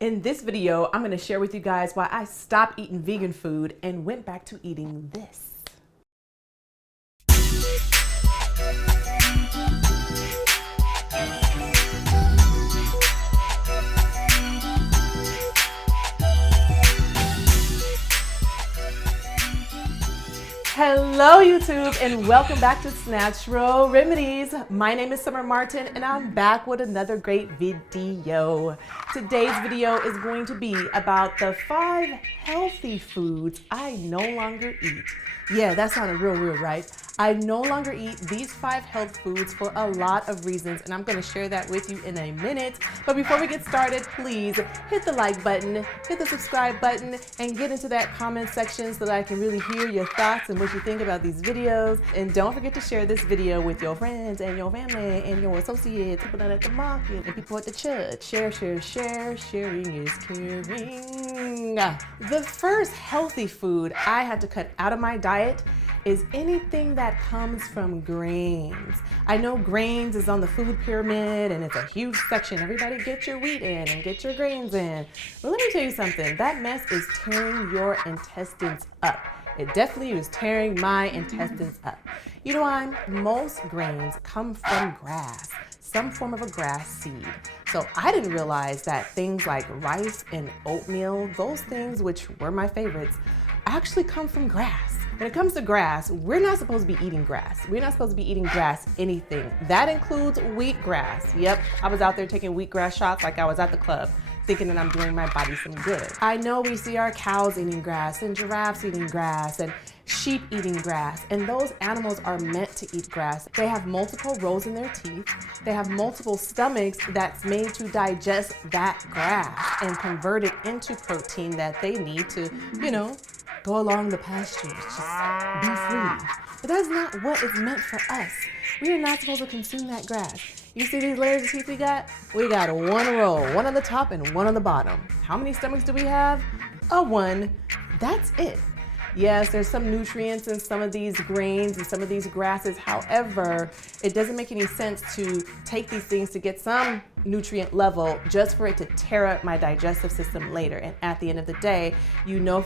In this video, I'm going to share with you guys why I stopped eating vegan food and went back to eating this. Hello YouTube and welcome back to Snatural Remedies. My name is Summer Martin and I'm back with another great video. Today's video is going to be about the 5 healthy foods I no longer eat. Yeah, that sounded real, right? I no longer eat these 5 health foods for a lot of reasons, and I'm going to share that with you in a minute. But before we get started, please hit the like button, hit the subscribe button, and get into that comment section so that I can really hear your thoughts and what you think about these videos. And don't forget to share this video with your friends and your family and your associates, people out at the market and people at the church. Share. Sharing is caring. The first healthy food I had to cut out of my diet is anything that comes from grains. I know grains is on the food pyramid and it's a huge section. Everybody get your wheat in and get your grains in. But let me tell you something, that mess is tearing your intestines up. It definitely is tearing my intestines up. You know why? Most grains come from grass, some form of a grass seed. So I didn't realize that things like rice and oatmeal, those things which were my favorites, actually come from grass. When it comes to grass, we're not supposed to be eating grass. We're not supposed to be eating grass anything. That includes wheatgrass. Yep, I was out there taking wheatgrass shots like I was at the club, thinking that I'm doing my body some good. I know we see our cows eating grass and giraffes eating grass and sheep eating grass, and those animals are meant to eat grass. They have multiple rows in their teeth. They have multiple stomachs that's made to digest that grass and convert it into protein that they need to, go along the pastures, just be free. But that's not what is meant for us. We are not supposed to consume that grass. You see these layers of teeth we got? We got one row, one on the top and one on the bottom. How many stomachs do we have? One. That's it. Yes, there's some nutrients in some of these grains and some of these grasses. However, it doesn't make any sense to take these things to get some nutrient level just for it to tear up my digestive system later. And at the end of the day,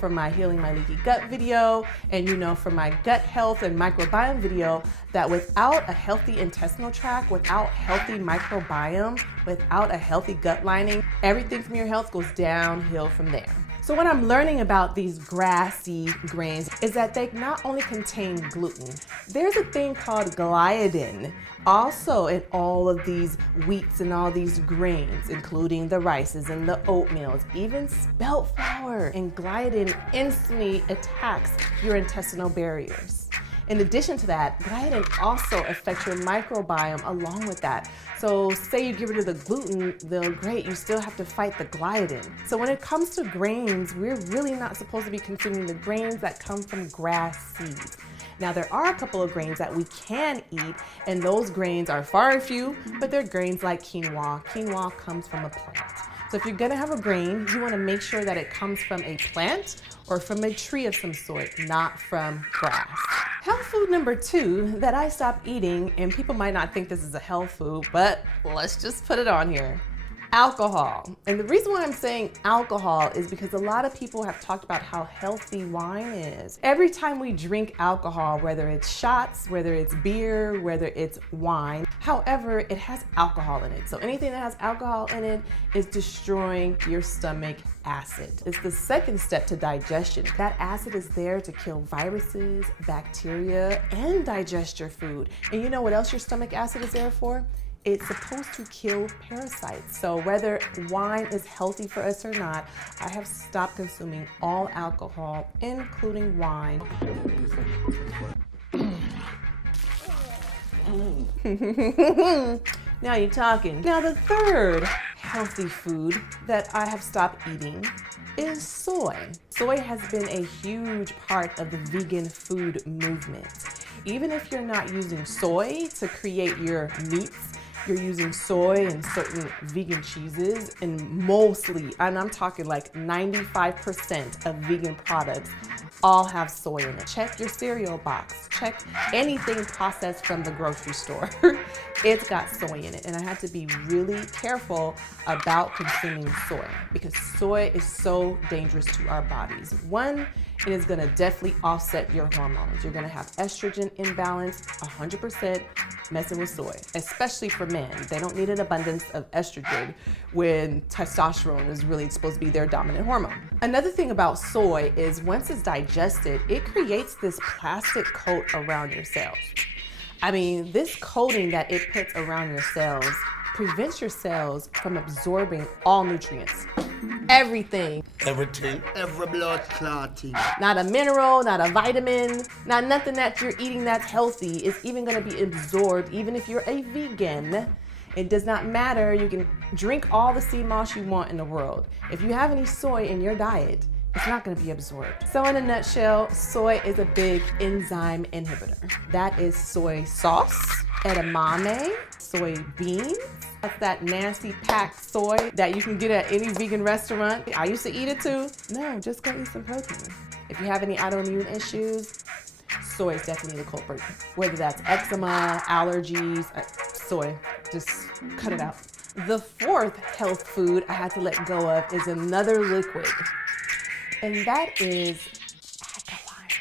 from my Healing My Leaky Gut video and from my gut health and microbiome video that without a healthy intestinal tract, without healthy microbiome, without a healthy gut lining, everything from your health goes downhill from there. So what I'm learning about these grassy grains is that they not only contain gluten, there's a thing called gliadin also in all of these wheats and all these grains, including the rices and the oatmeals, even spelt flour. And gliadin instantly attacks your intestinal barriers. In addition to that, gliadin also affects your microbiome along with that. So say you get rid of the gluten, great, you still have to fight the gliadin. So when it comes to grains, we're really not supposed to be consuming the grains that come from grass seeds. Now there are a couple of grains that we can eat, and those grains are far and few, but they're grains like quinoa. Quinoa comes from a plant. So if you're gonna have a grain, you wanna make sure that it comes from a plant or from a tree of some sort, not from grass. Health food number 2 that I stopped eating, and people might not think this is a health food, but let's just put it on here. Alcohol. And the reason why I'm saying alcohol is because a lot of people have talked about how healthy wine is. Every time we drink alcohol, whether it's shots, whether it's beer, whether it's wine, however, it has alcohol in it. So anything that has alcohol in it is destroying your stomach acid. It's the second step to digestion. That acid is there to kill viruses, bacteria, and digest your food. And you know what else your stomach acid is there for? It's supposed to kill parasites. So whether wine is healthy for us or not, I have stopped consuming all alcohol, including wine. Now you're talking. Now the third healthy food that I have stopped eating is soy. Soy has been a huge part of the vegan food movement. Even if you're not using soy to create your meats, you're using soy in certain vegan cheeses, and mostly, and I'm talking like 95% of vegan products all have soy in it. Check your cereal box. Check anything processed from the grocery store. It's got soy in it. And I had to be really careful about consuming soy because soy is so dangerous to our bodies. One, it is gonna definitely offset your hormones. You're gonna have estrogen imbalance 100% messing with soy, especially for men. They don't need an abundance of estrogen when testosterone is really supposed to be their dominant hormone. Another thing about soy is once it's digested, it creates this plastic coat around your cells. I mean, this coating that it puts around your cells prevents your cells from absorbing all nutrients. Everything. Everything. Every blood clotting. Not a mineral, not a vitamin, not nothing that you're eating that's healthy is even gonna be absorbed, even if you're a vegan. It does not matter. You can drink all the sea moss you want in the world. If you have any soy in your diet, it's not gonna be absorbed. So in a nutshell, soy is a big enzyme inhibitor. That is soy sauce, edamame, soybeans. That's that nasty packed soy that you can get at any vegan restaurant. I used to eat it too. No, just go eat some protein. If you have any autoimmune issues, soy is definitely the culprit. Whether that's eczema, allergies, soy, just cut it out. The fourth health food I had to let go of is another liquid, and that is alkaline water.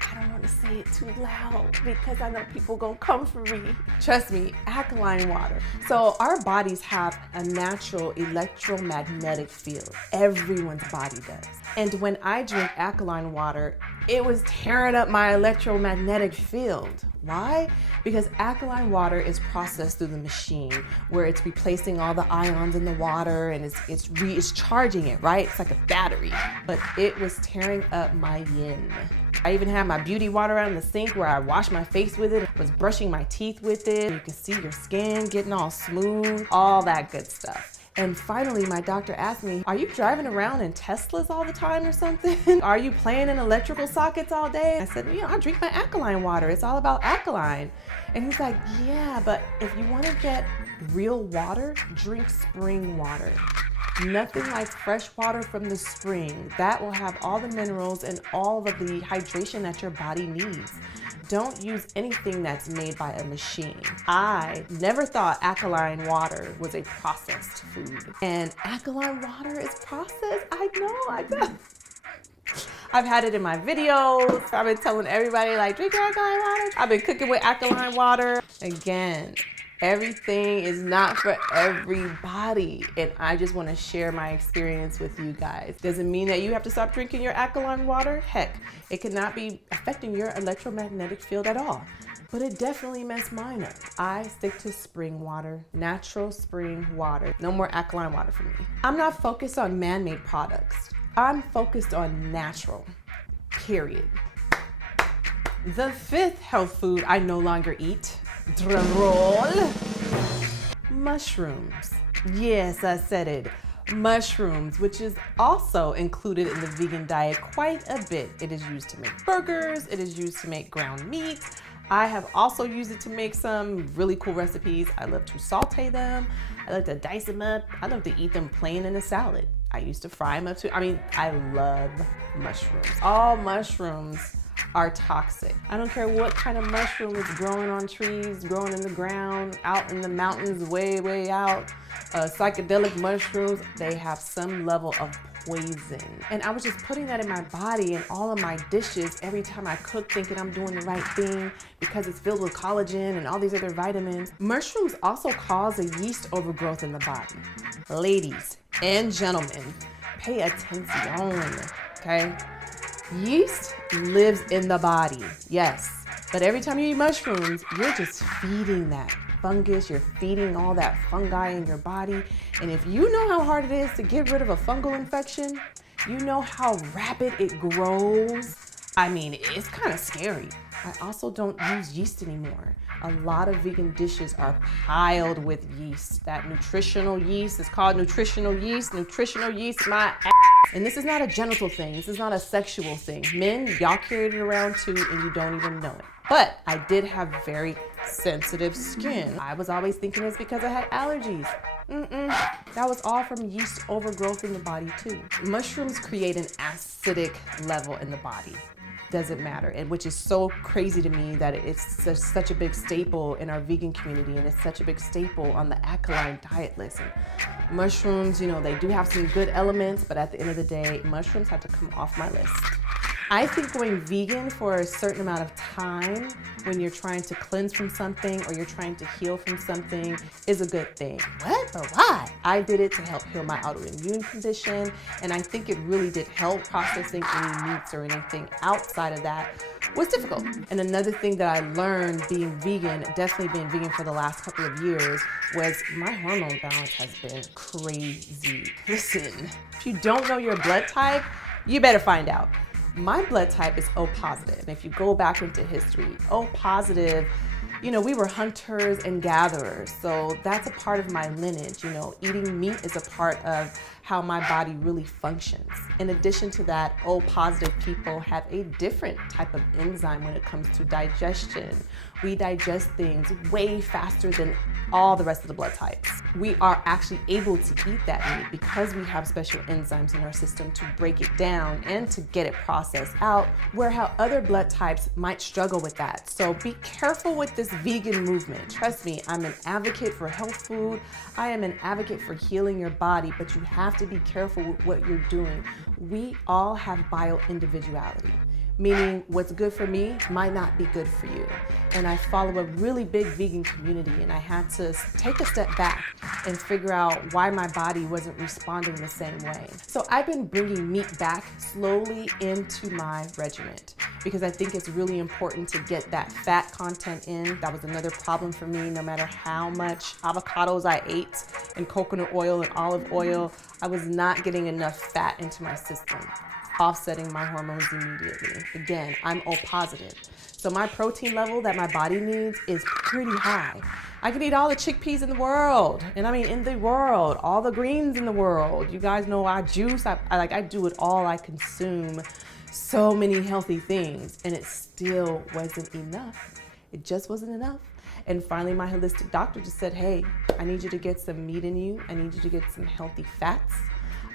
I don't want to say it too loud because I know people gonna come for me. Trust me, alkaline water. So our bodies have a natural electromagnetic field. Everyone's body does. And when I drink alkaline water, it was tearing up my electromagnetic field. Why? Because alkaline water is processed through the machine where it's replacing all the ions in the water and it's charging it, right? It's like a battery, but it was tearing up my yin. I even had my beauty water out in the sink where I washed my face with it, was brushing my teeth with it. You can see your skin getting all smooth, all that good stuff. And finally, my doctor asked me, are you driving around in Teslas all the time or something? Are you playing in electrical sockets all day? I said, I drink my alkaline water. It's all about alkaline. And he's like, yeah, but if you want to get real water, drink spring water. Nothing like fresh water from the spring. That will have all the minerals and all of the hydration that your body needs. Don't use anything that's made by a machine. I never thought alkaline water was a processed food. And alkaline water is processed? I know. I've had it in my videos. I've been telling everybody, like, drink your alkaline water. I've been cooking with alkaline water. Again, everything is not for everybody. And I just want to share my experience with you guys. Doesn't mean that you have to stop drinking your alkaline water. Heck, it could not be affecting your electromagnetic field at all. But it definitely messed mine up. I stick to spring water, natural spring water. No more alkaline water for me. I'm not focused on man-made products. I'm focused on natural, period. The fifth health food I no longer eat, drum roll, mushrooms. Yes, I said it. Mushrooms, which is also included in the vegan diet quite a bit. It is used to make burgers. It is used to make ground meat. I have also used it to make some really cool recipes. I love to saute them. I like to dice them up. I love to eat them plain in a salad. I used to fry them up too. I mean, I love mushrooms. All mushrooms are toxic. I don't care what kind of mushroom is growing on trees, growing in the ground, out in the mountains, way, way out. Psychedelic mushrooms, they have some level of poison. And I was just putting that in my body and all of my dishes every time I cook, thinking I'm doing the right thing because it's filled with collagen and all these other vitamins. Mushrooms also cause a yeast overgrowth in the body. Ladies and gentlemen, pay attention, okay? Yeast lives in the body, yes. But every time you eat mushrooms, you're just feeding that fungus, you're feeding all that fungi in your body. And if you know how hard it is to get rid of a fungal infection, you know how rapid it grows. I mean, it's kind of scary. I also don't use yeast anymore. A lot of vegan dishes are piled with yeast. That nutritional yeast is called nutritional yeast. Nutritional yeast, my ass. And this is not a genital thing. This is not a sexual thing. Men, y'all carry it around too and you don't even know it. But I did have very sensitive skin. I was always thinking it's because I had allergies. That was all from yeast overgrowth in the body too. Mushrooms create an acidic level in the body. Doesn't matter, and which is so crazy to me that it's such a big staple in our vegan community, and it's such a big staple on the alkaline diet list. And mushrooms, you know, they do have some good elements, but at the end of the day, mushrooms have to come off my list. I think going vegan for a certain amount of time when you're trying to cleanse from something or you're trying to heal from something is a good thing. What? But why? I did it to help heal my autoimmune condition, and I think it really did help. Processing any meats or anything outside of that was difficult. And another thing that I learned being vegan, definitely being vegan for the last couple of years, was my hormone balance has been crazy. Listen, if you don't know your blood type, you better find out. My blood type is O positive. And if you go back into history, O positive, you know, we were hunters and gatherers. So that's a part of my lineage. You know, eating meat is a part of how my body really functions. In addition to that, O positive people have a different type of enzyme when it comes to digestion. We digest things way faster than all the rest of the blood types. We are actually able to eat that meat because we have special enzymes in our system to break it down and to get it processed out, where how other blood types might struggle with that. So be careful with this vegan movement. Trust me, I'm an advocate for health food. I am an advocate for healing your body, but you have to be careful with what you're doing. We all have bio-individuality, meaning what's good for me might not be good for you. And I follow a really big vegan community, and I had to take a step back and figure out why my body wasn't responding the same way. So I've been bringing meat back slowly into my regimen because I think it's really important to get that fat content in. That was another problem for me. No matter how much avocados I ate and coconut oil and olive oil, I was not getting enough fat into my system, offsetting my hormones immediately. Again, I'm O positive. So my protein level that my body needs is pretty high. I can eat all the chickpeas in the world, and I mean in the world, all the greens in the world. You guys know I juice, I do it all, I consume so many healthy things, and it still wasn't enough. It just wasn't enough. And finally, my holistic doctor just said, hey, I need you to get some meat in you. I need you to get some healthy fats.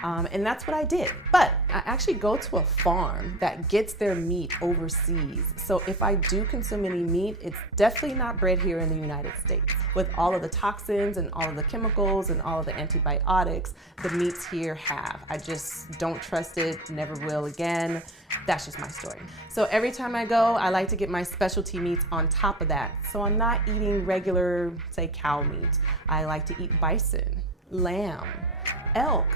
And that's what I did. But I actually go to a farm that gets their meat overseas. So if I do consume any meat, it's definitely not bred here in the United States. With all of the toxins and all of the chemicals and all of the antibiotics the meats here have. I just don't trust it, never will again. That's just my story. So every time I go, I like to get my specialty meats on top of that. So I'm not eating regular, say, cow meat. I like to eat bison, lamb, elk,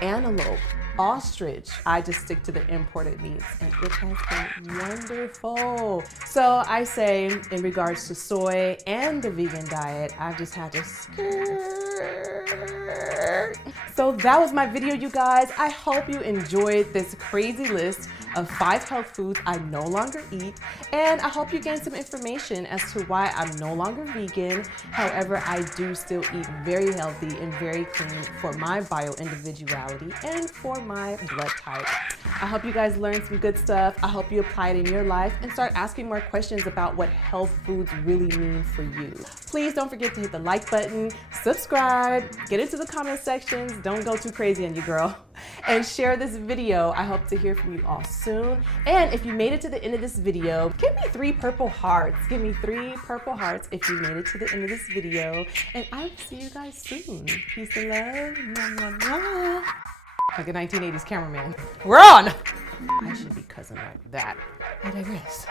antelope, ostrich. I just stick to the imported meats, and it has been wonderful. So I say in regards to soy and the vegan diet, I've just had to skirt. So that was my video, you guys. I hope you enjoyed this crazy list of 5 health foods I no longer eat, and I hope you gained some information as to why I'm no longer vegan. However, I do still eat very healthy and very clean for my bio-individuality and for my blood type. I hope you guys learned some good stuff. I hope you apply it in your life and start asking more questions about what health foods really mean for you. Please don't forget to hit the like button, subscribe, get into the comment sections, don't go too crazy on you, girl, and share this video. I hope to hear from you all soon. And if you made it to the end of this video, give me 3 purple hearts. Give me 3 purple hearts if you made it to the end of this video. And I will see you guys soon. Peace and love. Mwah, mwah, mwah. Like a 1980s cameraman. We're on! I should be cousin like that. I digress.